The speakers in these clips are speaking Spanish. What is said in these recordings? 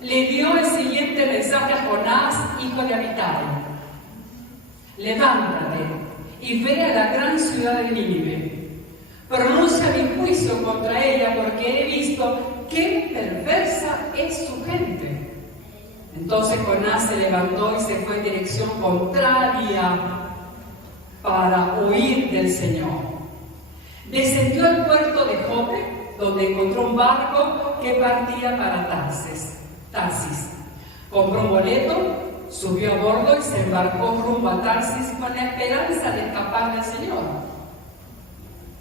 le dio el siguiente mensaje a Jonás, hijo de Amitai: levántate y ve a la gran ciudad de Nínive. Pronuncia mi juicio contra ella, porque he visto qué perversa es su gente. Entonces Jonás se levantó y se fue en dirección contraria para huir del Señor. Descendió al puerto de Jope, donde encontró un barco que partía para Tarsis. Compró un boleto, subió a bordo y se embarcó rumbo a Tarsis con la esperanza de escapar del Señor.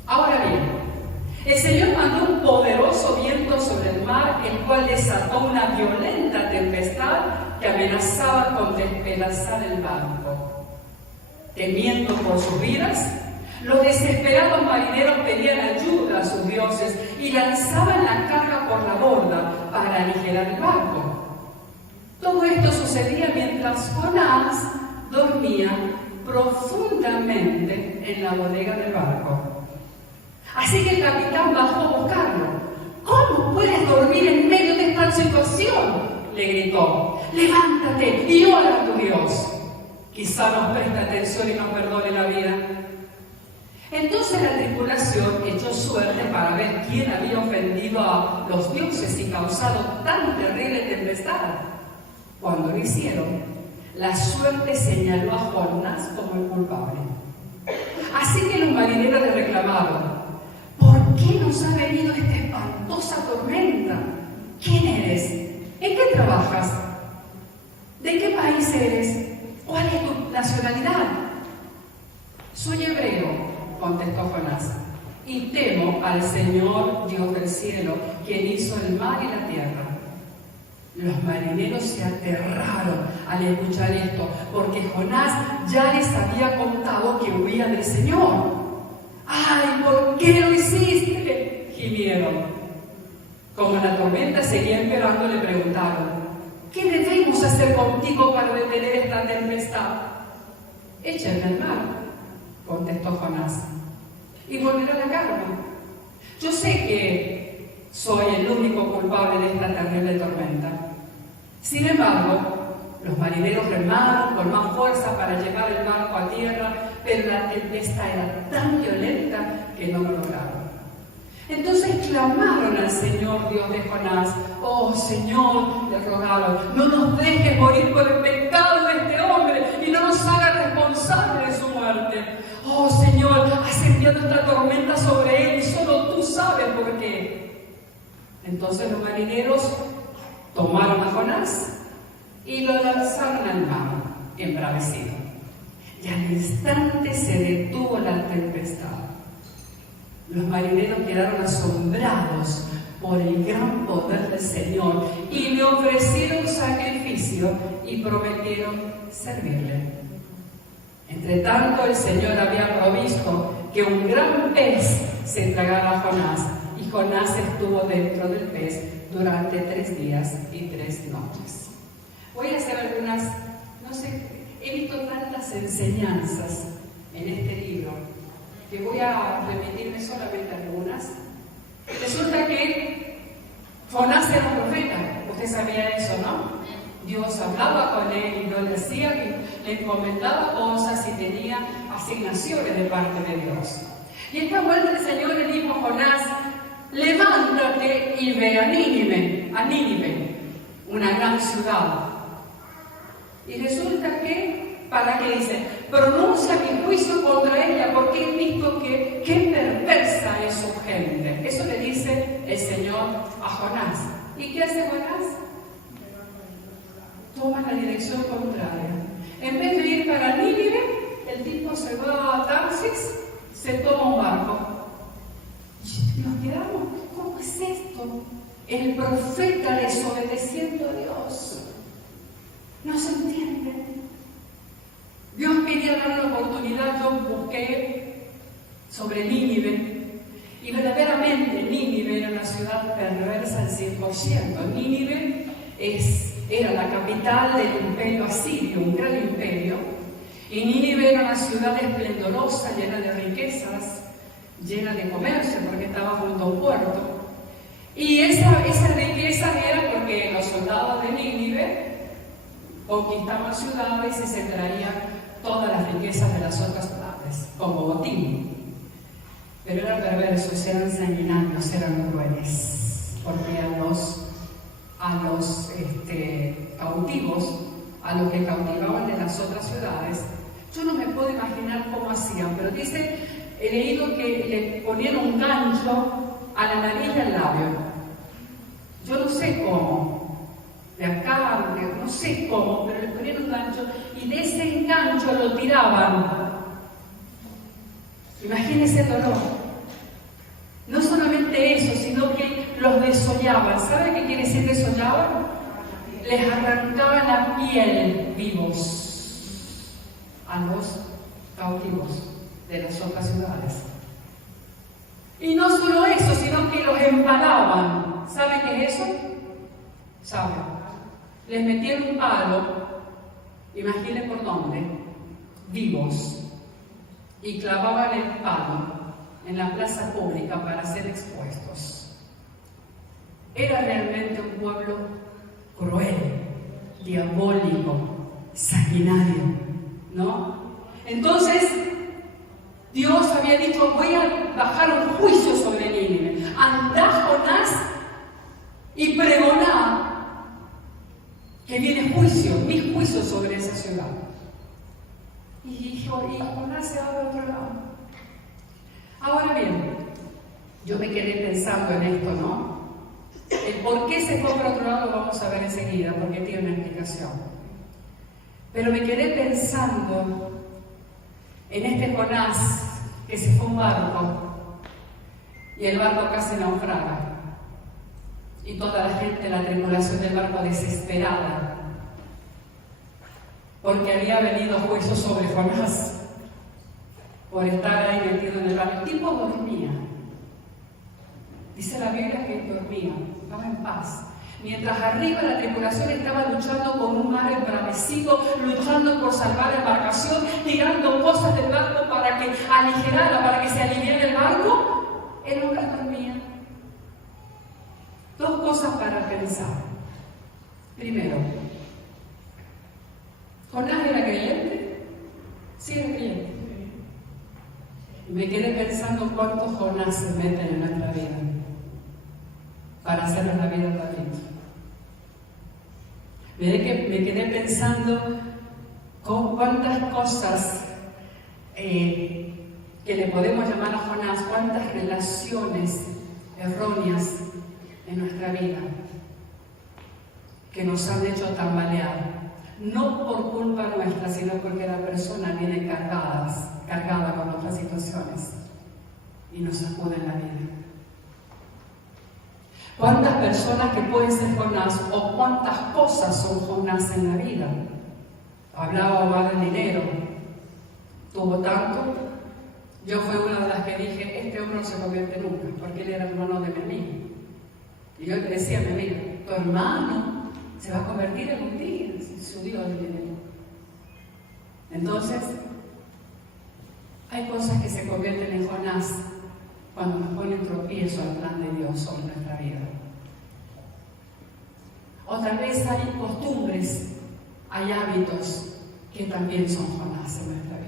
Ahora bien, el Señor mandó un poderoso viento sobre el mar, el cual desató una violenta tempestad que amenazaba con despedazar el barco. Temiendo por sus vidas, los desesperados marineros pedían ayuda a sus dioses y lanzaban la carga por la borda para aligerar el barco. Todo esto sucedía mientras Jonás dormía profundamente en la bodega del barco. Así que el capitán bajó a buscarlo. ¿Cómo puedes dormir en medio de esta situación?, le gritó. Levántate y ora a tu Dios. Quizá nos preste atención y nos perdone la vida. Entonces la tripulación echó suerte para ver quién había ofendido a los dioses y causado tan terrible tempestad. Cuando lo hicieron, la suerte señaló a Jonás como el culpable. Así que los marineros le reclamaron: ¿por qué nos ha venido esta espantosa tormenta? ¿Quién eres? ¿En qué trabajas? ¿De qué país eres? ¿Cuál es tu nacionalidad? Soy hebreo, contestó Jonás, y temo al Señor Dios del cielo, quien hizo el mar y la tierra. Los marineros se aterraron al escuchar esto, porque Jonás ya les había contado que huía del Señor. ¡Ay, por qué lo hiciste!, gimieron. Como la tormenta seguía empeorando, le preguntaron: ¿qué debemos hacer contigo para detener esta tempestad? Échame al mar, contestó Jonás, y volverá la calma. Yo sé que soy el único culpable de esta terrible tormenta. Sin embargo, los marineros remaron con más fuerza para llevar el barco a tierra, pero la tempestad era tan violenta que no lo lograron. Entonces clamaron al Señor Dios de Jonás. Oh Señor, le rogaron, no nos dejes morir por el pecado de este hombre y no nos hagas responsables de su muerte. Oh Señor, has enviado esta tormenta sobre él y solo tú sabes por qué. Entonces los marineros tomaron a Jonás y lo lanzaron al mar, embravecido. Y al instante se detuvo la tempestad. Los marineros quedaron asombrados por el gran poder del Señor y le ofrecieron sacrificio y prometieron servirle. Entre tanto, el Señor había provisto que un gran pez se tragara a Jonás, y Jonás estuvo dentro del pez durante 3 días y 3 noches. Voy a hacer algunas, he visto tantas enseñanzas en este libro que voy a repetirme solamente algunas. Resulta que Jonás era un profeta, usted sabía eso, ¿no? Dios hablaba con él y no le decía, le encomendaba cosas y tenía asignaciones de parte de Dios. Y esta vuelta el Señor le dijo a Jonás: levántate y ve a Nínive, una gran ciudad. Y resulta que, ¿para qué dice? Pronuncia mi juicio contra ella, porque he visto que qué perversa es su gente. Eso le dice el Señor a Jonás. ¿Y qué hace Jonás? Toma la dirección contraria. En vez de ir para Nínive, el tipo se va a Tarsis, se toma un barco. Y nos quedamos, ¿cómo es esto? El profeta desobedeciendo a Dios. No se entiende. Dios quería dar una oportunidad. Yo busqué sobre Nínive y verdaderamente Nínive era una ciudad perversa al 100%. Nínive era la capital del imperio asirio, un gran imperio, y Nínive era una ciudad esplendorosa, llena de riquezas, llena de comercio, porque estaba junto a un puerto. Y esa riqueza era porque los soldados de conquistaban ciudades y se traían todas las riquezas de las otras ciudades, como botín. Pero eran perversos, eran sanguinarios, eran crueles, porque a los cautivos, a los que cautivaban de las otras ciudades, yo no me puedo imaginar cómo hacían, pero he leído que le ponían un gancho a la nariz y al labio. Yo no sé cómo, de acá, no sé cómo, pero le ponían un gancho y de ese gancho lo tiraban. Imagínense el dolor. No solamente eso, sino que los desollaban. ¿Sabe qué quiere decir desollaban? Les arrancaban la piel vivos a los cautivos de las otras ciudades. Y no solo eso, sino que los empalaban. ¿Sabe qué es eso? ¿Sabe? Les metían un palo, imaginen por dónde, vivos, y clavaban el palo en la plaza pública para ser expuestos. Era realmente un pueblo cruel, diabólico, sanguinario, ¿no? Entonces, Dios había dicho: voy a bajar un juicio sobre Nínive. Andá, Jonás, y pregoná que viene juicio, mi juicio sobre esa ciudad. Y Jonás se va a otro lado. Ahora bien, yo me quedé pensando en esto, ¿no? El por qué se fue por otro lado lo vamos a ver enseguida, porque tiene una explicación. Pero me quedé pensando en este Jonás que se fue a un barco y el barco casi naufraga y toda la gente, la tripulación del barco desesperada porque había venido juicio sobre Jonás por estar ahí metido en el barco. El tipo dormía, dice la Biblia que dormía, estaba en paz. Mientras arriba la tripulación estaba luchando con un mar embravecido, luchando por salvar la embarcación, tirando cosas del barco para que aligerara, para que se aliviara el barco, el hombre dormía. Dos cosas para pensar. Primero, ¿Jonás era creyente? Sí, era creyente. Y me quedé pensando cuántos Jonás se meten en nuestra vida para hacernos la vida bonita. Me quedé pensando con cuántas cosas que le podemos llamar a Jonás, cuántas relaciones erróneas en nuestra vida que nos han hecho tambalear. No por culpa nuestra, sino porque la persona viene cargada con otras situaciones y nos sacuden la vida. ¿Cuántas personas que pueden ser Jonás o cuántas cosas son Jonás en la vida? Hablaba del dinero. Tuvo tanto. Yo fui una de las que dije: este hombre no se convierte nunca, porque él era hermano de mi amigo. Y yo le decía a mi amigo: tu hermano se va a convertir en un día, su Dios del dinero. Entonces, hay cosas que se convierten en Jonás cuando nos ponen tropiezo al plan de Dios sobre nuestra vida. O tal vez hay costumbres, hay hábitos que también son Jonás en nuestra vida.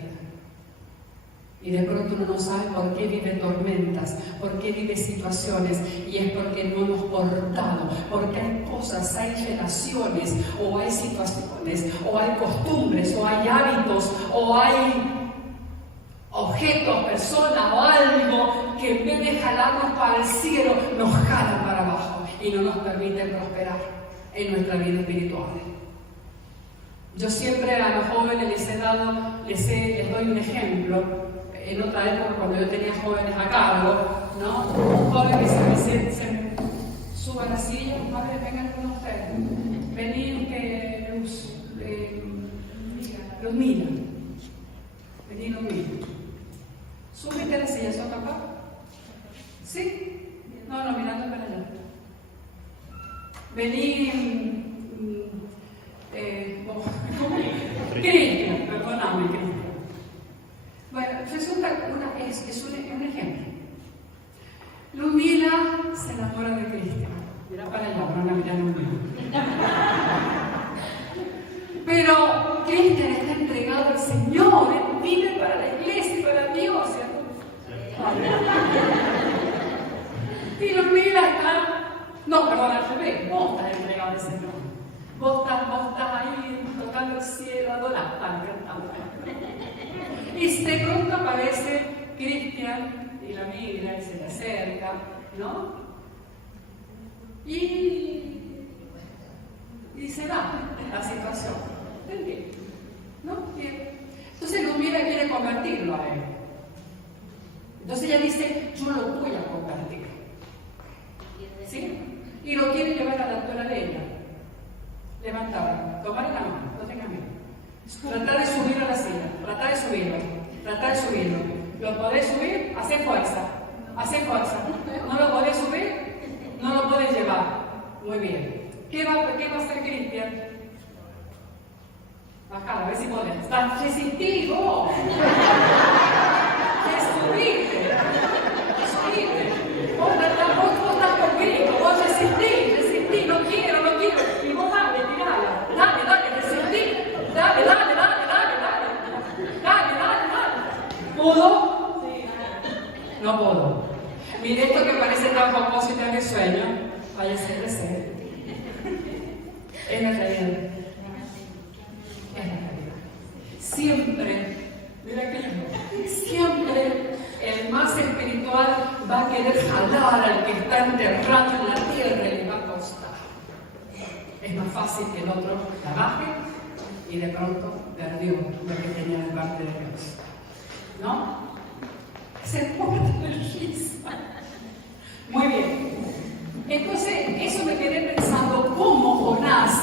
Y de pronto uno no sabe por qué vive tormentas, por qué vive situaciones, y es porque no hemos portado, porque hay cosas, hay relaciones, o hay situaciones, o hay costumbres, o hay hábitos, o hay objetos, personas o algo que en vez de jalarnos para el cielo, nos jalan para abajo y no nos permiten prosperar en nuestra vida espiritual. Yo siempre a los jóvenes les doy un ejemplo. En otra época, cuando yo tenía jóvenes a cargo, ¿no? Un joven que se suba a la silla: padre, vengan con usted, vení, Luzmila, vení, Luzmila. Súbete a la silla, ¿sos capaz? ¿Sí? No, mirando para allá. Vení, Cristian, perdóname, Cristian. Bueno, resulta es un ejemplo. Luzmila se enamora de Cristian. Mira para allá, no la mira Luzmila. Cristian está entregado al Señor, él vive para la iglesia y para Dios. Y los mira acá. No, perdón, al revés, vos estás entregado al Señor. Vos estás ahí tocando el cielo, adorando, cantando. Y de pronto aparece Cristian y la mira y se le acerca, ¿no? Y se da la situación. ¿Entendés? ¿No? Entonces lo mira y quiere convertirlo a él. Entonces ella dice, yo lo voy a convertir. ¿Sí? Y lo quiere llevar a la altura de ella. Levantarlo, tomarle la mano, no tenga miedo. Tratar de subirlo a la silla, tratar de subirlo. ¿Lo podés subir? Hacé fuerza. ¿No lo podés subir? No lo podés llevar. Muy bien. ¿Qué va a hacer Cristian? Bajala, a ver si podés. Resistí vos. Subite. Vos estás conmigo, vos resistí, no quiero. Y vos dale, tirala. Dale, resistí. Dale. ¿Pudo? No pudo. Mire esto que parece tan famoso y tan risueño. Vaya a ser de ser. Es la realidad. Siempre, mira que siempre el más espiritual va a querer jalar al que está enterrado en la tierra y le va a costar. Es más fácil que el otro la baje y de pronto perdió lo que tenía de parte de Dios. ¿No? Se porta el risa. Muy bien. Entonces, eso me quedé pensando cómo Jonás,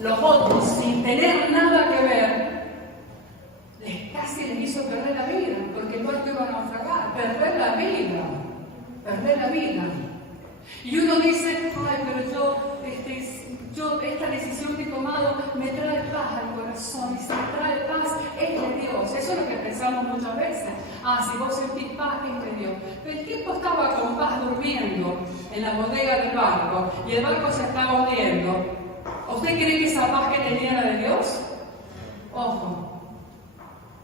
los otros, sin tener nada que ver, casi les hizo perder la vida, porque el barco iba a naufragar, perder la vida. Y uno dice, ay, pero yo esta decisión que he tomado me trae paz al corazón, y si me trae paz, es de Dios. Eso es lo que pensamos muchas veces. Si vos sentís paz, es de Dios. Pero el tipo estaba con paz durmiendo en la bodega del barco, y el barco se estaba hundiendo. ¿Usted cree que esa paz que tenía era de Dios? Ojo.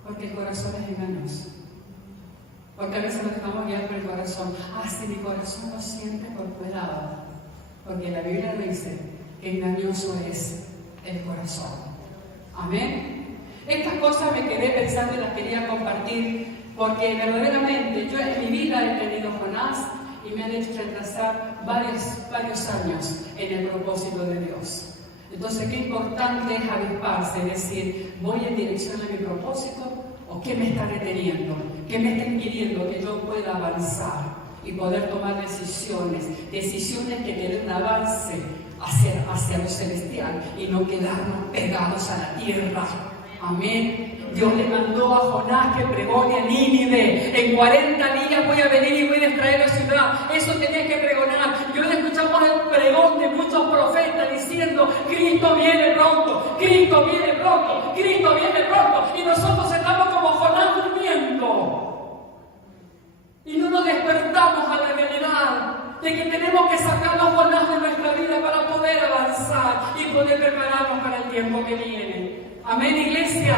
Porque el corazón es engañoso. Porque a veces nos dejamos guiar por el corazón. Si mi corazón lo siente por cuidado. Porque la Biblia dice que engañoso es el corazón. Amén. Estas cosas me quedé pensando y las quería compartir porque verdaderamente yo en mi vida he tenido Jonás y me han hecho retrasar varios años en el propósito de Dios. Entonces, qué importante es avisparse, es decir, ¿voy en dirección a mi propósito o qué me está deteniendo? ¿Qué me está impidiendo que yo pueda avanzar y poder tomar decisiones que te den un avance hacia lo celestial y no quedarnos pegados a la tierra? Amén. Dios le mandó a Jonás que pregone a Nínive. En 40 días voy a venir y voy a destruir la ciudad. Eso tenía que pregonar. Y hoy escuchamos el pregón de muchos profetas diciendo: Cristo viene pronto, Cristo viene pronto, Cristo viene pronto. Y nosotros estamos como Jonás durmiendo. Y no nos despertamos a la realidad de que tenemos que sacar los Jonás de nuestra vida para poder avanzar y poder prepararnos para el tiempo que viene. Amén, iglesia.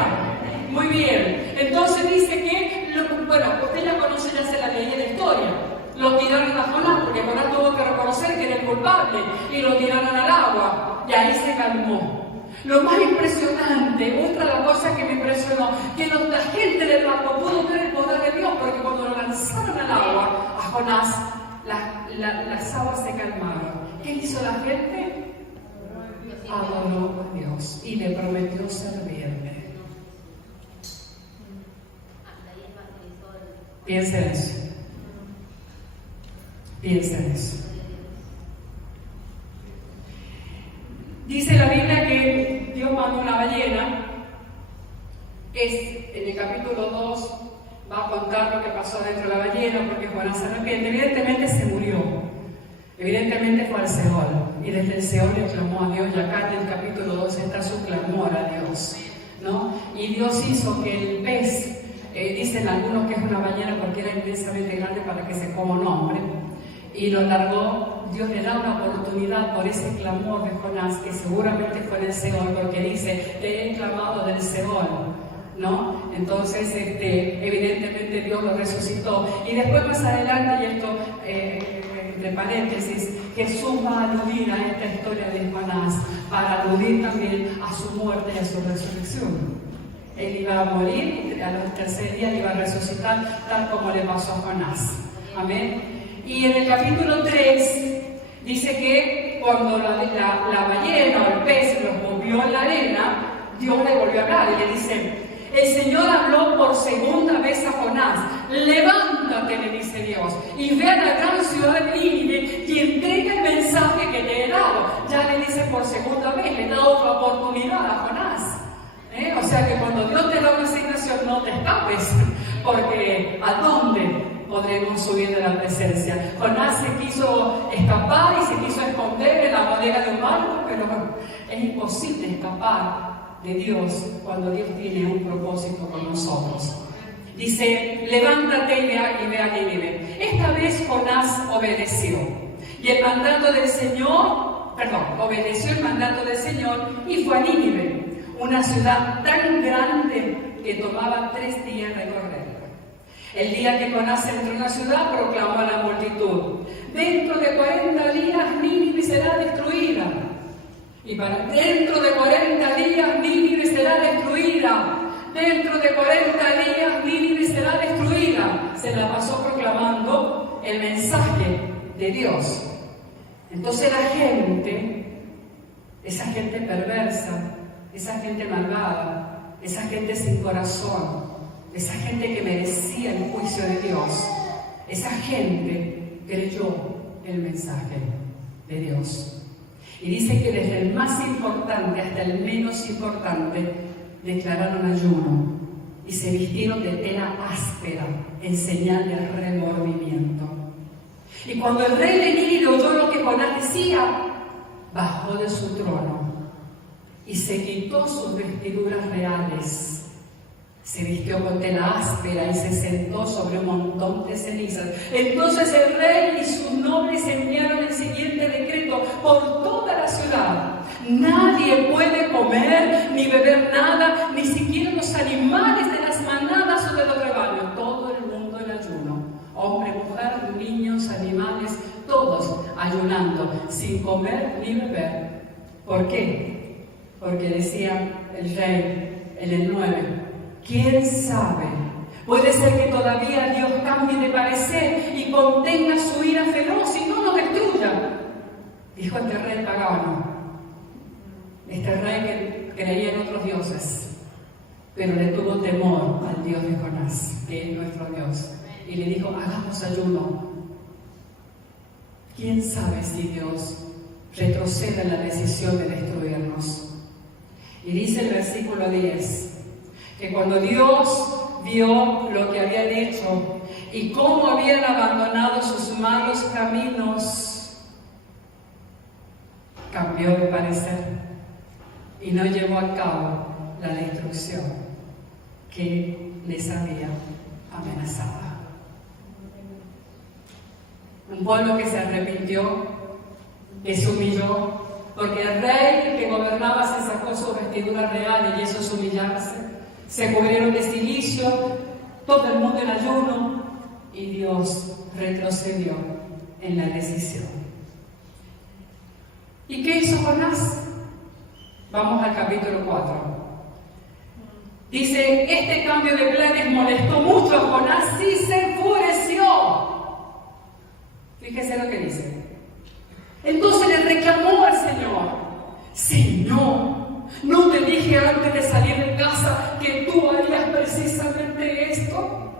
Muy bien. Entonces dice que, usted ya conoce, ya se la leí en la historia. Lo tiraron a Jonás, porque Jonás tuvo que reconocer que era el culpable, y lo tiraron al agua, y ahí se calmó. Lo más impresionante, otra de las cosas que me impresionó, que la gente del barco pudo ver el poder de Dios, porque cuando lo lanzaron al agua, a Jonás, las aguas se calmaron. ¿Qué hizo la gente? Adoró a Dios y le prometió servirle. Piensa en eso. Piensa en eso. Dice la Biblia que Dios mandó una ballena. En el capítulo 2 va a contar lo que pasó dentro de la ballena, porque Jonás se arrepiente. Evidentemente se murió. Evidentemente fue al Seol. Y desde el Seol le clamó a Dios. Y acá en el capítulo 2 está su clamor a Dios, ¿no? Y Dios hizo que el pez, dicen algunos que es una ballena porque era inmensamente grande para que se coma un hombre, y lo largó Dios le da una oportunidad por ese clamor de Jonás, que seguramente fue del Seol, porque dice, te he clamado del Seol, ¿no? Entonces, evidentemente Dios lo resucitó. Y después más adelante, y esto entre paréntesis, Jesús va a aludir a esta historia de Jonás, para aludir también a su muerte y a su resurrección. Él iba a morir y al tercer día iba a resucitar, tal como le pasó a Jonás. Amén. Y en el capítulo 3 dice que cuando la ballena o el pez los movió en la arena, Dios le volvió a hablar y le dice, el Señor habló por segunda vez a Jonás, levántate, le dice Dios, y ve a la gran ciudad de Nínive y entrega el mensaje que te he dado. Ya le dice por segunda vez, le da otra oportunidad a Jonás. O sea que cuando Dios te da una asignación, no te escapes, porque ¿a dónde podremos subir de la presencia? Jonás se quiso escapar y se quiso esconder en la bodega de un barco, pero es imposible escapar de Dios cuando Dios tiene un propósito con nosotros. Dice, levántate y ve a Nínive. Esta vez Jonás obedeció obedeció el mandato del Señor y fue a Nínive, una ciudad tan grande que tomaba 3 días recorrerla. El día que Jonás entró en la ciudad, proclamó a la multitud, dentro de 40 días Nínive será destruida. Y dentro de 40 días Nínive será destruida. Dentro de 40 días Nínive será destruida. Se la pasó proclamando el mensaje de Dios. Entonces la gente, esa gente perversa, esa gente malvada, esa gente sin corazón, esa gente que merecía el juicio de Dios, esa gente creyó el mensaje de Dios. Y dice que desde el más importante hasta el menos importante declararon ayuno y se vistieron de tela áspera en señal de remordimiento. Y cuando el rey de Nínive oyó lo que Jonás decía, bajó de su trono y se quitó sus vestiduras reales. Se vistió con tela áspera y se sentó sobre un montón de cenizas. Entonces el rey y sus nobles enviaron el siguiente decreto por toda la ciudad. Nadie puede comer ni beber nada, ni siquiera los animales de las manadas o de los rebaños. Todo el mundo en ayuno. Hombre, mujer, niños, animales, todos ayunando, sin comer ni beber. ¿Por qué? Porque decía el rey en el 9, ¿quién sabe? Puede ser que todavía Dios cambie de parecer y contenga su ira feroz y no lo destruya. Dijo este rey pagano, este rey que creía en otros dioses, pero le tuvo temor al Dios de Jonás, que es nuestro Dios, y le dijo, hagamos ayuno. ¿Quién sabe si Dios retrocede en la decisión de destruirnos? Y dice el versículo 10, que cuando Dios vio lo que habían hecho y cómo habían abandonado sus malos caminos, cambió de parecer y no llevó a cabo la destrucción que les había amenazado. Un pueblo que se arrepintió, que se humilló, porque el rey que gobernaba se sacó sus vestiduras reales y eso es humillarse. Se cubrieron de silicio, todo el mundo en ayuno, y Dios retrocedió en la decisión. ¿Y qué hizo Jonás? Vamos al capítulo 4. Dice, este cambio de planes molestó mucho a Jonás y se enfureció. Fíjese lo que dice. Entonces le reclamó al Señor, Señor, ¿no te dije antes de salir de casa que tú harías precisamente esto?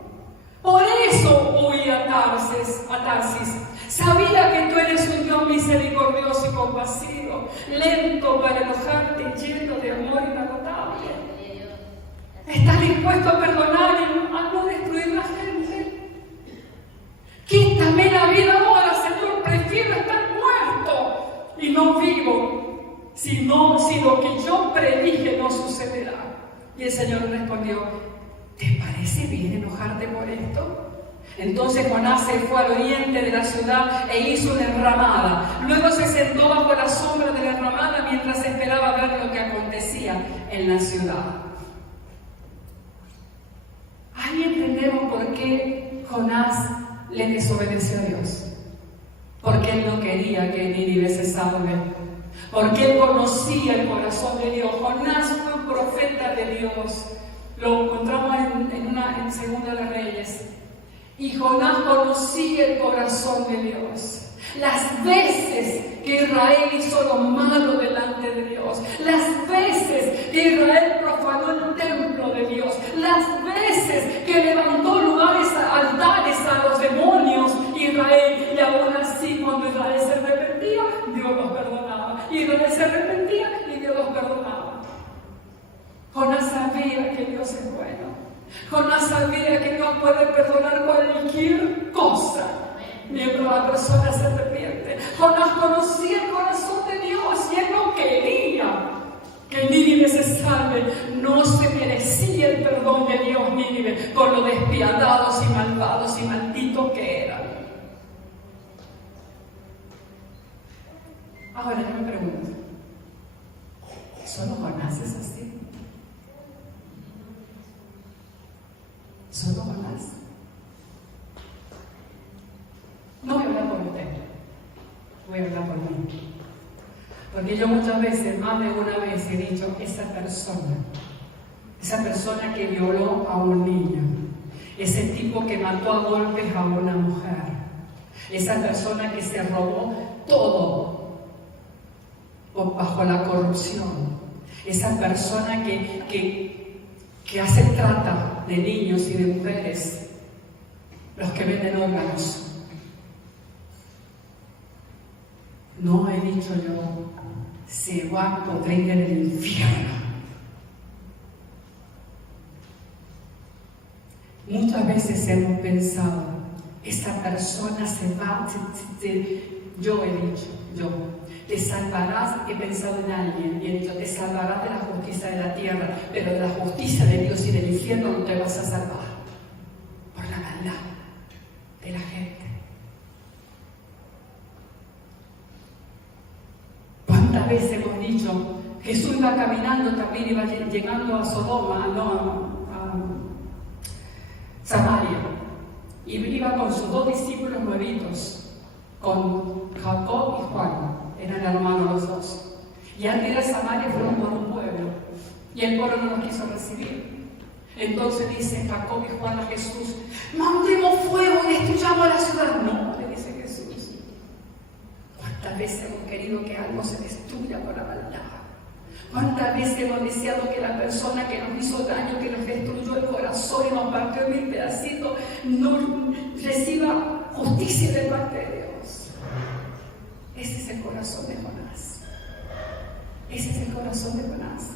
Por eso huí a Tarsis. Sabía que tú eres un Dios misericordioso y compasivo, lento para enojarte, lleno de amor inagotable. ¿Estás dispuesto a perdonar y a no destruir la gente? Quítame la vida ahora, Señor, prefiero estar muerto y no vivo, si lo que yo predije no sucederá. Y el Señor respondió, ¿te parece bien enojarte por esto? Entonces Jonás se fue al oriente de la ciudad e hizo una enramada. Luego se sentó bajo la sombra de la enramada mientras esperaba ver lo que acontecía en la ciudad. Ahí entendemos por qué Jonás le desobedeció a Dios. Porque él no quería que Nínive se salve. Porque él conocía el corazón de Dios. Jonás fue un profeta de Dios. Lo encontramos en Segunda de Reyes. Y Jonás conocía el corazón de Dios. Las veces que Israel hizo lo malo delante de Dios, las veces que Israel profanó el templo de Dios, las veces que levantó altares a los demonios Israel, y aún así cuando Israel se arrepentía, Dios los perdonaba. Y Israel se arrepentía y Dios los perdonaba. Jonás sabía que Dios es bueno. Jonás sabía que Dios puede perdonar cualquier cosa mientras la persona se arrepiente. Jonás conocía el corazón de Dios y él no quería que Nínive se salve. No se merecía el perdón de Dios Nínive por lo despiadados y malvados y malditos que eran. Ahora yo me pregunto, ¿solo Jonás es así? ¿Solo Jonás? No voy a hablar por usted, voy a hablar por mí. Porque yo muchas veces, más de una vez, he dicho, esa persona que violó a un niño, ese tipo que mató a golpes a una mujer, esa persona que se robó todo bajo la corrupción, esa persona que hace trata de niños y de mujeres, los que venden órganos. No he dicho yo, se va a podrir en el infierno. Muchas veces hemos pensado, esta persona se va, yo he dicho, te salvarás, he pensado en alguien y he dicho, te salvarás de la justicia de la tierra, pero de la justicia de Dios y del infierno no te vas a salvar, por la maldad de la gente. ¿Cuántas veces hemos dicho, Jesús iba caminando, también iba llegando a Sodoma, a Samaria, y iba con sus dos discípulos nuevitos, con Jacob y Juan, eran hermanos los dos. Y antes de ir a Samaria fueron por un pueblo, y el pueblo no los quiso recibir. Entonces dice Jacob y Juan a Jesús, mandemos fuego y destruyamos la ciudad. No, le dice Jesús. ¿Cuántas veces hemos querido que algo se destruya por la maldad? ¿Cuántas veces hemos deseado que la persona que nos hizo daño, que nos destruyó el corazón y nos partió en mil pedacitos, no reciba justicia de parte de Dios? Ese es el corazón de Jonás. Ese es el corazón de Jonás.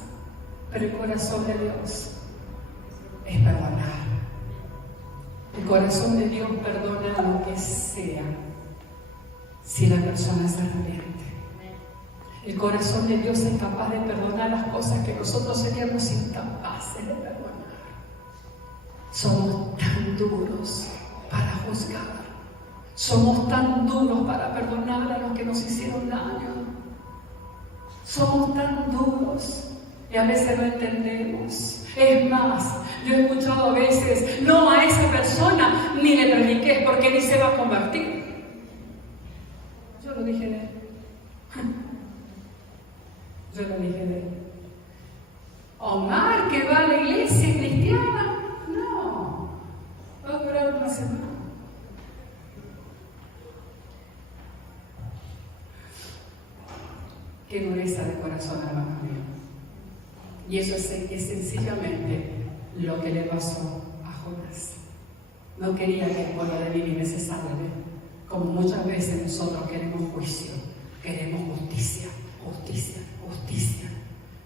Pero el corazón de Dios es perdonar. El corazón de Dios perdona lo que sea si la persona se arrepiente. El corazón de Dios es capaz de perdonar las cosas que nosotros seríamos incapaces de perdonar. Somos tan duros para juzgar. Somos tan duros para perdonar a los que nos hicieron daño. Somos tan duros y a veces no entendemos. Es más, yo he escuchado a veces, no, a esa persona ni le prediqué porque ni se va a convertir. Yo lo dije de él. Yo lo dije de él. Omar, que va a la iglesia cristiana, no, va a durar una semana. Qué dureza de corazón, hermano mío. Y eso es sencillamente lo que le pasó a Jonás. No quería que el pueblo de Nínive se salve, como muchas veces nosotros queremos juicio, queremos justicia.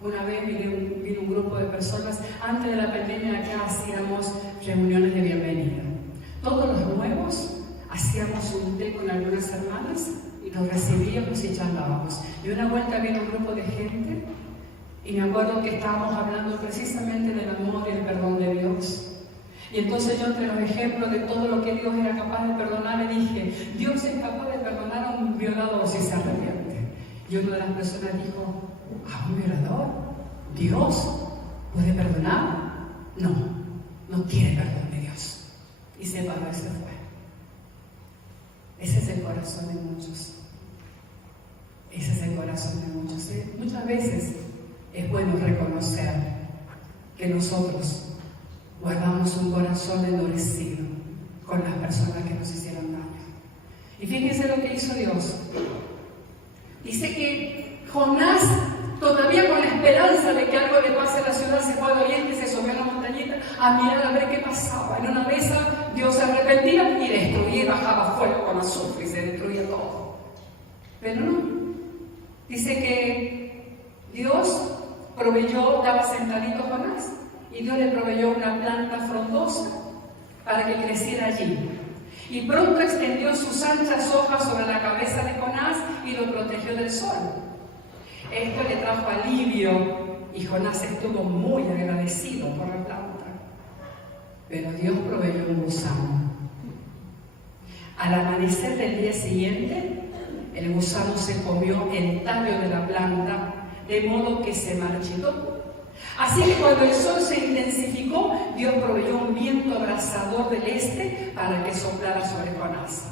Una vez vino un grupo de personas, antes de la pandemia acá hacíamos reuniones de bienvenida. Todos los nuevos hacíamos un té con algunas hermanas y nos recibíamos y charlábamos. Y una vuelta vino un grupo de gente y me acuerdo que estábamos hablando precisamente del amor y el perdón de Dios. Y entonces yo, entre los ejemplos de todo lo que Dios era capaz de perdonar, le dije, Dios es capaz de perdonar a un violador si se arrepiente. Y una de las personas dijo, ¿a un violador? ¿Dios puede perdonar? No, no quiere perdón de Dios. Y se paró y se fue. Ese es el corazón de muchos. Ese es el corazón de muchos. ¿Sí? Muchas veces es bueno reconocer que nosotros guardamos un corazón endurecido con las personas que nos hicieron daño. Y fíjense lo que hizo Dios. Dice que Jonás, todavía con la esperanza de que algo le pase a la ciudad, se fue al oriente y se subió a la montañita a mirar a ver qué pasaba. En una mesa Dios se arrepentía y destruía y bajaba fuego con azufre y se destruía todo. Pero no. Dice que Dios proveyó, daba sentadito a Jonás, y Dios le proveyó una planta frondosa para que creciera allí. Y pronto extendió sus anchas hojas sobre la cabeza de Jonás y lo protegió del sol. Esto le trajo alivio y Jonás estuvo muy agradecido por la planta. Pero Dios proveyó un gusano. Al amanecer del día siguiente, el gusano se comió el tallo de la planta, de modo que se marchitó. Así que cuando el sol se intensificó, Dios proveyó un viento abrasador del este para que soplara sobre Jonás.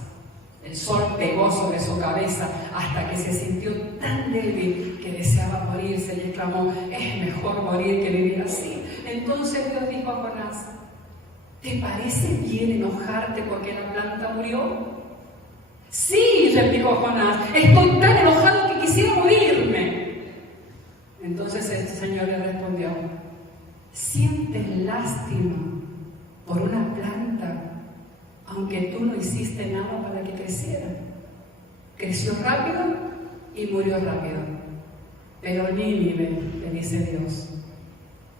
El sol pegó sobre su cabeza hasta que se sintió tan débil que deseaba morirse y exclamó, es mejor morir que vivir así. Entonces Dios dijo a Jonás, ¿te parece bien enojarte porque la planta murió? Sí, replicó Jonás, estoy tan enojado que quisiera morirme. Entonces el Señor le respondió, ¿sientes lástima por una planta, aunque tú no hiciste nada para que creciera? Creció rápido y murió rápido. Pero Nínive, le dice Dios,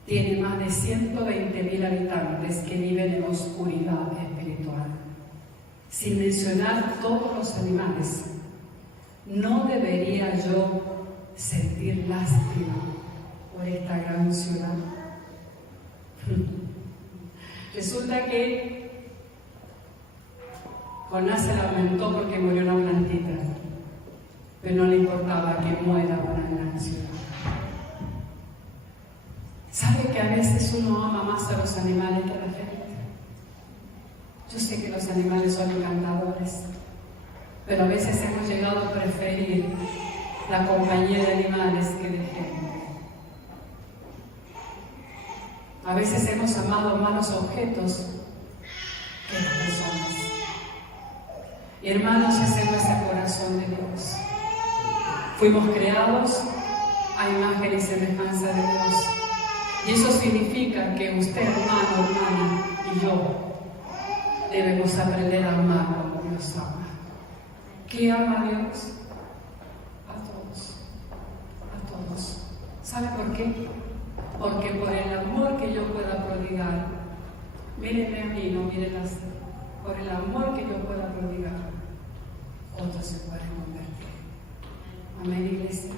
tiene más de 120,000 habitantes que viven en oscuridad espiritual, sin mencionar todos los animales. ¿No debería yo sentir lástima por esta gran ciudad? Resulta que Jonás se lamentó porque murió una plantita, pero no le importaba que muera una gran ciudad. ¿Sabe que a veces uno ama más a los animales que a la gente? Yo sé que los animales son encantadores, pero a veces hemos llegado a preferir la compañía de animales que de gente. A veces hemos amado más los objetos que las personas. Y hermanos, ese no es el corazón de Dios. Fuimos creados a imagen y semejanza de Dios. Y eso significa que usted, hermano, hermana, y yo debemos aprender a amar como Dios ama. ¿Qué ama Dios? A todos. ¿Sabe por qué? Porque por el amor que yo pueda prodigar, mírenme a mí, no miren así, por el amor que yo pueda prodigar, otros se pueden convertir. Amén, iglesia.